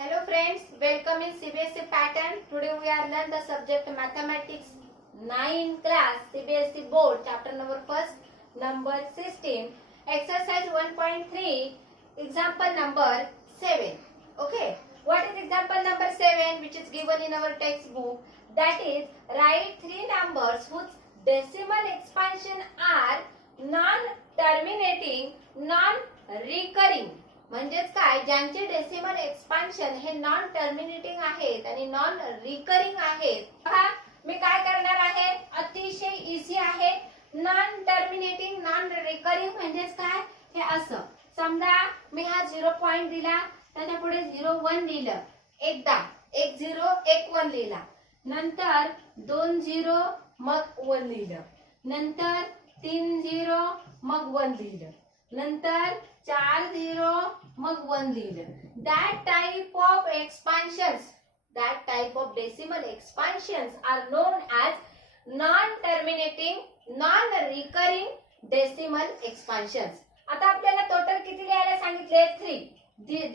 Hello friends, welcome in CBSE pattern. Today we are learn the subject mathematics 9 class CBSE board chapter number 1st number 16 exercise 1.3 example number 7. Okay, what is example number 7 which is given in our textbook? That is, write three numbers whose decimal expansion are non-terminating, non-recurring. म्हणजेच काय, ज्यांचे decimal expansion हे non terminating आहेत आणि non recurring आहेत. पहा मी काय करणार आहे, अतिशय इझी आहे. नॉन टर्मिनेटिंग नॉन रिकरिंग म्हणजेच काय, हे असं समजा मी हा 0 पॉइंट दिला, त्याच्या पुढे 0 1 लिहिलं, एकदा 1 0 1 1 लिहिला, नंतर 2 0 मग 1 लिहिलं, नंतर 3 0 मग 1 लिहिलं, नंतर 4 0 मग 1 लिहिलं. That type of expansions, that type of decimal expansions are known as non-terminating, non-recurring decimal expansions. आता आपल्याला टोटल किती लिहायला सांगितले? 3.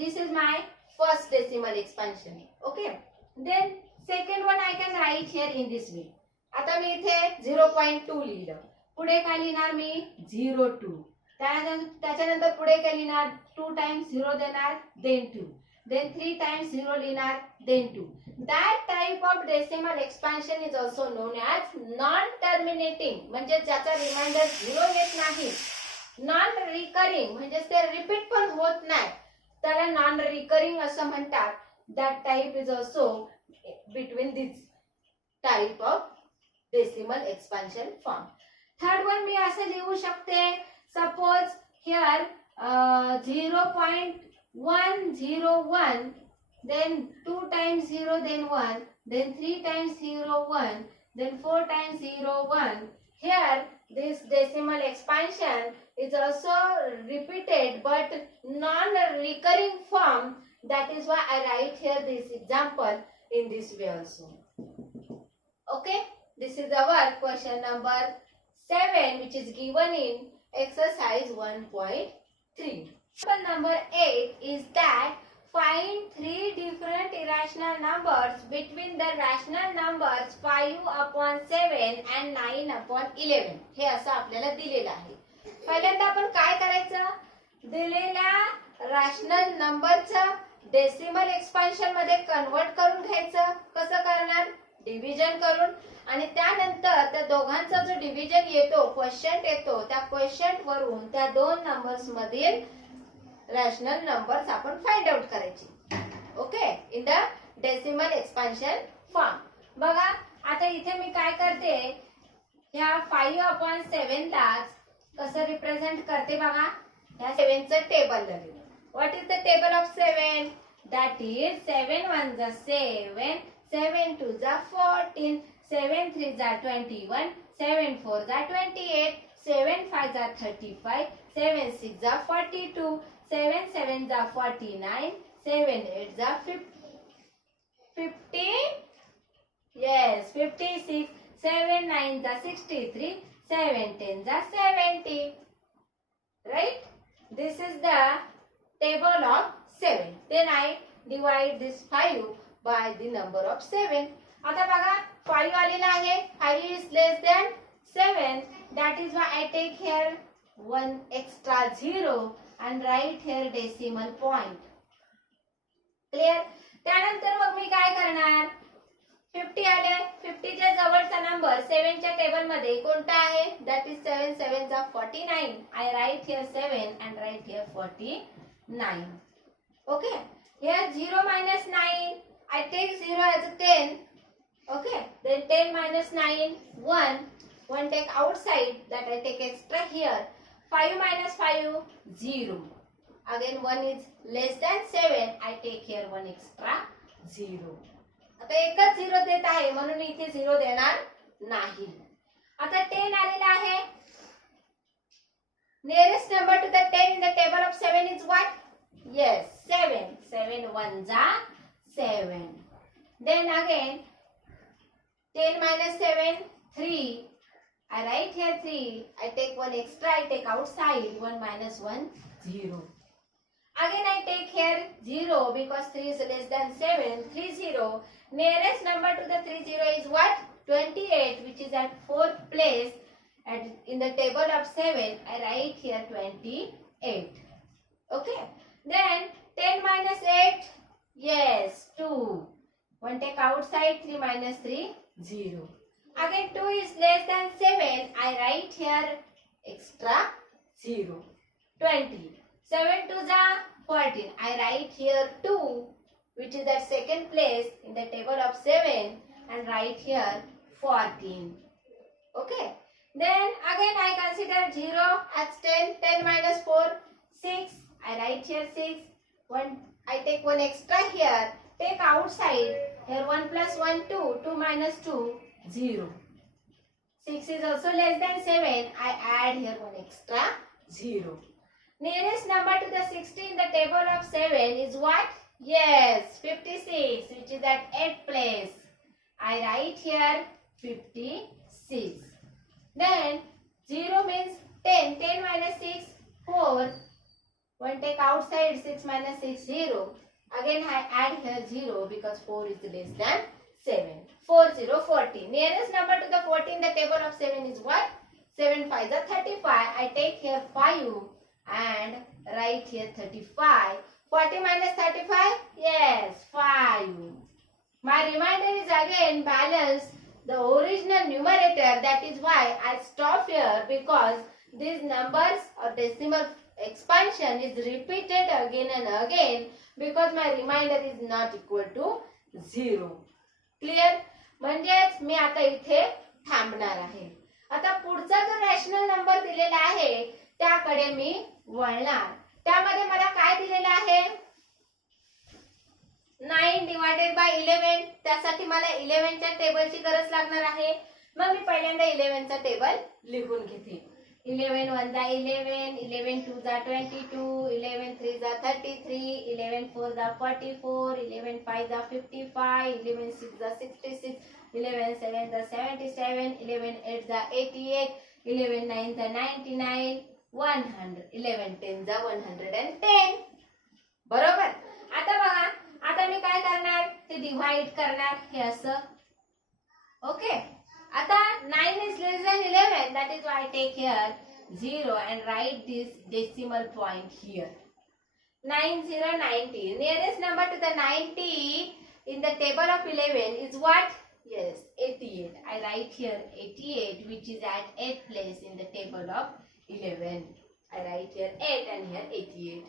This is my first decimal expansion. Okay. Then second one I can write here in this way. आता मी इथे 0.2 लिहिलं, पुढे काय लिहिणार मी? 0.2. त्याच्यानंतर पुढे काय लिहिणार? 2 times 0 देणार, then 2, then 3 times 0 लिहिणार, then 2. That type of decimal expansion is also known as non-terminating, म्हणजे ज्याचा रिमाइंडर 0 येत नाही. non-recurring म्हणजे ते रिपीट पण होत नाही, त्याला non-recurring असं म्हणतात. That type is also between this type of decimal expansion form. Third one मी असं लिहू शकते. Suppose here 0.101, then 2 times 0, then 1, then 3 times 0 1, then 4 times 0 1. Here this decimal expansion is also repeated but non-recurring form. That is why I write here this example in this way also. Okay, this is our question number 7 which is given in exercise 1.3. Example number 8 is that find three different irrational numbers between the rational numbers 5/7 and 9/11. हे असं आपल्याला दिलेलं आहे. पहिल्यांदा आपण काय करायचं, दिलेल्या rational नंबरचं डेसिमल एक्सपान्शन मध्ये कन्वर्ट करून घ्यायचं. कसं करणार? डिव्हिजन करून, आणि त्यानंतर त्या दोघांचा जो डिव्हिजन येतो, क्वोशियंट येतो, त्या क्वोशियंट वरून त्या दोन नंबर्स मधील रॅशनल नंबर्स आपण फाइंड आउट करायचे. Okay, in the decimal expansion form. बघा आता इथे मी काय करते, ह्या 5/7 ला कसं रिप्रेझेंट करते बघा, ह्या 7 चं टेबल लिहिलं. What is the table of 7? That is 7 1 जा 7, 7 2 जा 14, 7 3 जा 21, 7 4 जा 28, 7 5 जा 35, 7 6 जा 42, 7 7 जा 49, 7 8 जा 50, yes 56, 7 9 जा 63, 7 10 जा 70. Right? This is the table of 7. Then I divide this 5 by the number of 7. आता बघा 5 आलेला आहे, 5 is less than 7. That is why I take here one extra 0 and write here decimal point. Clear? त्यानंतर मग मी काय करणार, 50 आले, 50 च्या जवळचा नंबर 7 च्या टेबल मध्ये कोणता आहे? That is 7 7 जा 49. I write here 7 and write here 49. Okay? Here 0 minus 9. I take 0 as a 10. Okay, then 10 minus 9 1. 1 take outside, that I take extra here. 5 minus 5 0. Again 1 is less than 7. I take here 1 extra 0. आता एकच 0 देत आहे म्हणून इथे 0 देणार नाही. आता 10 आलेला आहे. Nearest number to the 10 in the table of 7 is what? Yes, 7. 7 1 जा 7. Then again 10 minus 7 3. I write here 3. I take 1 extra. I take outside. 1 minus 1 0. Again I take here 0 because 3 is less than 7. 3 0. Nearest number to the 3 0 is what? 28, which is at 4th place in the table of 7. I write here 28. Okay. Then 10 minus 8. Yes, 2. 1 take outside. 3 minus 3. 0. Again 2 is less than 7. I write here extra 0. 20. 7 to the 14. I write here 2, which is at 2nd place in the table of 7, and write here 14. Okay. Then again I consider 0 as 10. 10 minus 4, 6. I write here 6. I take 1 extra here. Take outside. Here 1 plus 1, 2. 2 minus 2, 0. 6 is also less than 7. I add here 1 extra, 0. Nearest number to the 60 in the table of 7 is what? Yes, 56, which is at 8th place. I write here 56. Then 0 means 10. 10 minus 6, 4. 1 take outside. 6 minus 6, 0. Again I add here 0 because 4 is less than 7. 4 0 40. Nearest number to the 40 in the table of 7 is what? 7 5 is 35. I take here 5 and write here 35. 40 minus 35? Yes, 5. My remainder is again balance the original numerator. That is why I stop here, because these numbers or decimal expansion is repeated again and again because my remainder is not equal to 0. Clear? म्हणजेच मी आता इथे थांबणार आहे. आता पुढचा जो rational number दिलेला आहे त्याकडे मी वळणार. त्यामध्ये मला काय दिलेलं आहे? 9 डिवाइडेड बाय 11. त्यासाठी मला 11 च्या टेबलची गरज लागणार आहे. मग मी पहिल्यांदा 11 चा टेबल लिहून घेते. 11 1 जा 11, 11 2 जा 22, 11 3 जा 33, 11 4 जा 44, 11 5 जा 55, 11 6 जा 66, 11 7 जा 77, 11 8 जा 88, 11 9 जा 99, 100, 11 10 जा 110. बरोबर? आता बघा, आता मी काय करणार? ते डिवाइड करणार हे असं. ओके. आता 9 is less than 11. That is why I take here 0 and write this decimal point here. 9 0 90. Nearest number to the 90 in the table of 11 is what? Yes, 88. I write here 88, which is at 8th place in the table of 11. I write here 8 and here 88.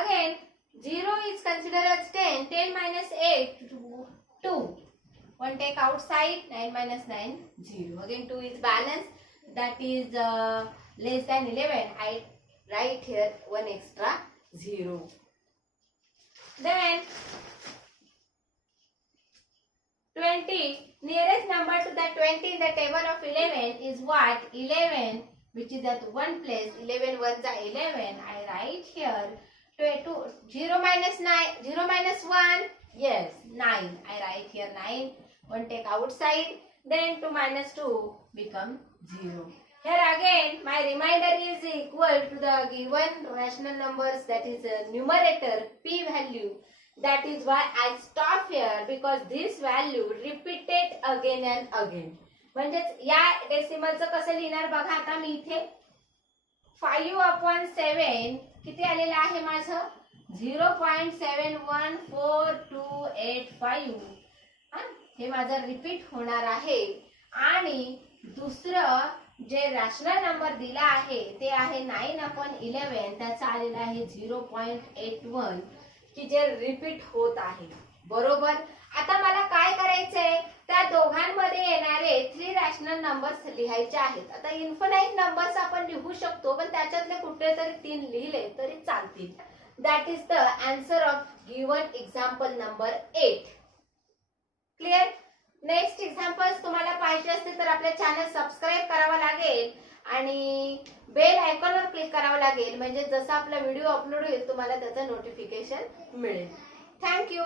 Again, 0 is considered as 10. 10 minus 8, 2. 1 take outside. 9 minus 9, 0. Again 2 is balanced. That is less than 11. I write here 1 extra, 0. Then 20. Nearest number to the 20 in the table of 11 is what? 11, which is at 1 place. 11 1 is 11. I write here 0 minus 9. 0 minus 1. Yes, 9. I write here 9. 1 take outside. Then 2 minus 2 become 0. Here again my remainder is equal to the given rational numbers, that is numerator p value. That is why I stop here, because this value repeated again and again. म्हणजेच या डेसिमलचं कसं लिहिणार बघा. आता मी इथे 5/7 किती आलेलं आहे माझं? 0.714285. हे माझं रिपीट होणार आहे. आणि दुसरं जे रॅशनल नंबर दिला आहे ते आहे 9/11. त्याचा आलेला आहे 0.81, की जे रिपीट होत आहे. बरोबर? आता मला काय करायचंय? त्या दोघांमध्ये येणारे 3 रॅशनल नंबर्स लिहायचे आहेत. आता इन्फिनाइट नंबर्स आपण लिहू शकतो, पण त्याच्यातले कुठले तरी 3 लिहिले तरी चालतील. That is the answer of given example number 8. Clear? Next examples तुम्हाला पाहिजे असतील तर आपल्या चॅनल सबस्क्राईब करावं लागेल आणि बेल आयकॉनवर क्लिक करावं लागेल. म्हणजे जसा आपला व्हिडिओ अपलोड होईल तुम्हाला त्याचं नोटिफिकेशन मिळेल. Thank you.